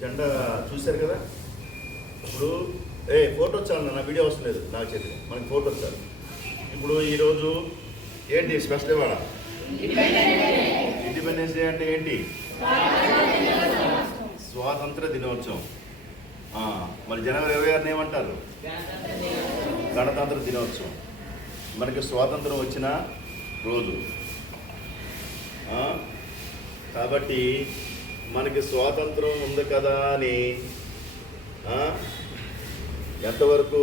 జెండా చూశారు కదా. ఇప్పుడు ఫోటో చాలు, నా వీడియో అవసరం లేదు, నాకు చేతి మనకి ఫోటో చాలు. ఇప్పుడు ఈరోజు ఏంటి స్పెషల్ ఇవాళ? ఇండిపెండెన్స్ డే అంటే ఏంటి? స్వాతంత్ర దినోత్సవం. మరి జనవరి 26 ఏమంటారు? గణతంత్ర దినోత్సవం. మనకి స్వాతంత్రం వచ్చిన రోజు. కాబట్టి మనకి స్వాతంత్రం ఉంది కదా అని ఎంతవరకు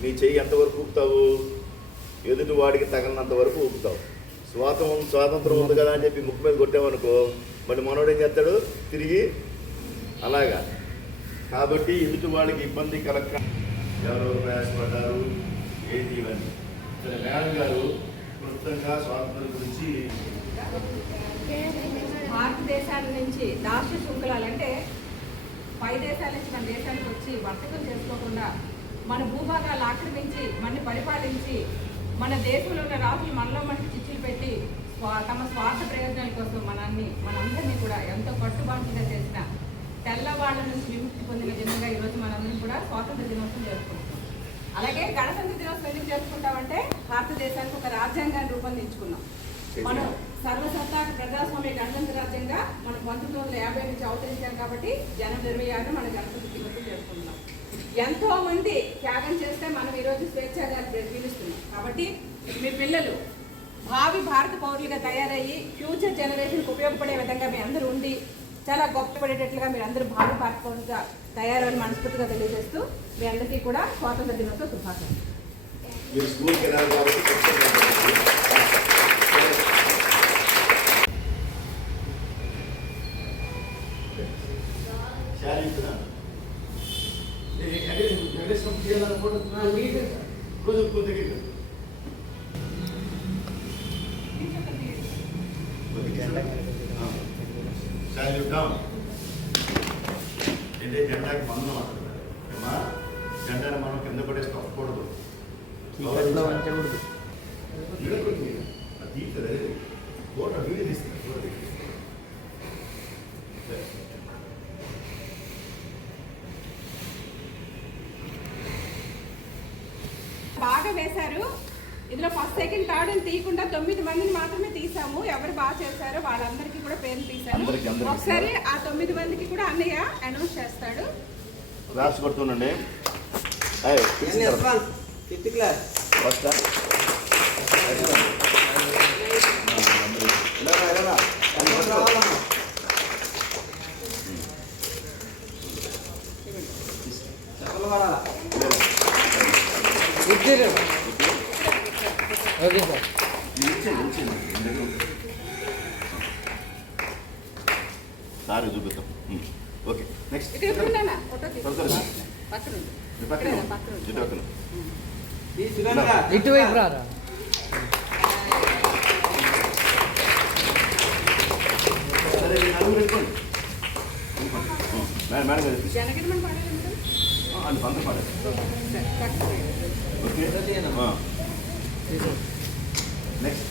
నీ చెయ్యి ఎంతవరకు ఊపుతావు? ఎదుటి వాడికి తగిలినంత వరకు ఊపుతావు. స్వాతంత్రం ఉంది కదా అని చెప్పి ముక్కు మీద కొట్టామనుకో, మరి మనోడు ఏం చేస్తాడు? తిరిగి అలాగా. కాబట్టి ఎదుటి వాడికి ఇబ్బంది కలగ ఎవరెవరు ప్రయాసపడ్డారు ఏంటి ఇవన్నీ. సరే, మేడం గారు క్లుప్తంగా స్వాతంత్రం గురించి. భారతదేశాల నుంచి దాస్య శృంఖలాలు అంటే పై దేశాల నుంచి మన దేశానికి వచ్చి వర్తకం చేసుకోకుండా మన భూభాగాలు ఆక్రమించి మన పరిపాలించి మన దేశంలో ఉన్న రాజులు మనలో మనకి చిచ్చులు పెట్టి తమ స్వార్థ ప్రయోజనాల కోసం మనందరినీ కూడా ఎంతో కట్టుబాటుగా చేసిన తెల్లవాళ్ల నుంచి విముక్తి పొందిన దినంగా ఈరోజు మనందరం కూడా స్వాతంత్ర దినోత్సవం జరుపుకుంటున్నాం. అలాగే గణతంత్ర దినోత్సవం ఎందుకు జరుపుకుంటామంటే భారతదేశానికి ఒక రాజ్యాంగాన్ని రూపొందించుకున్నాం. మనం సర్వసత్తాక ప్రజాస్వామ్య గణతంత్ర రాజ్యంగా మనం 1950 నుంచి అవతరించాం. కాబట్టి జనవరి 26 మన గణతంత్ర దినోత్సవం జరుపుకుంటున్నాం. ఎంతో మంది త్యాగం చేస్తే మనం ఈరోజు స్వేచ్ఛగా జీవిస్తున్నాం. కాబట్టి మీ పిల్లలు భావి భారత పౌరులుగా తయారయ్యి ఫ్యూచర్ జనరేషన్కి ఉపయోగపడే విధంగా మీ అందరూ ఉండి చాలా గొప్పపడేటట్లుగా మీరు అందరూ భావి భారత పౌరులుగా తయారని మనస్ఫూర్తిగా తెలియజేస్తూ మీ అందరికీ కూడా స్వాతంత్ర దినోత్సవ శుభాకాంక్షలు. అంటే జెండాకి మనం అమ్మా, జెండాని మనం కింద పడేసి తప్పకూడదు. వీడియో తీస్తుంది. బాగా వేశారు. ఇందులో ఫస్ట్ సెకండ్ థర్డ్ అని తీయకుండా 9 మందిని మాత్రమే తీసాము. ఎవరు బాగా చేశారో వాళ్ళందరికీ కూడా పేర్లు తీశాను. ఒకసారి ఆ 9 మందికి కూడా అన్నయ్య అనౌన్స్ చేస్తాడు. క్లాస్ కొడుతుండండి. Okay sir. సారీ చూపిస్తాం. ఓకే, నెక్స్ట్ ఇటువైపు రారా. సరే, నలుగురు వెళ్ళిపోండి. మేడం గారు అని పంత పాడారు. ఓకే, నెక్స్ట్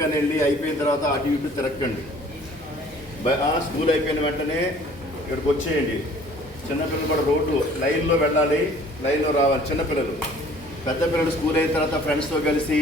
కానీ వెళ్ళి అయిపోయిన తర్వాత అటు ఇటు తిరగండి. స్కూల్ అయిపోయిన వెంటనే ఇక్కడికి వచ్చేయండి. చిన్నపిల్లలు కూడా రోడ్డు లైన్లో వెళ్ళాలి, లైన్లో రావాలి. చిన్నపిల్లలు, పెద్ద పిల్లలు స్కూల్ అయిన తర్వాత ఫ్రెండ్స్తో కలిసి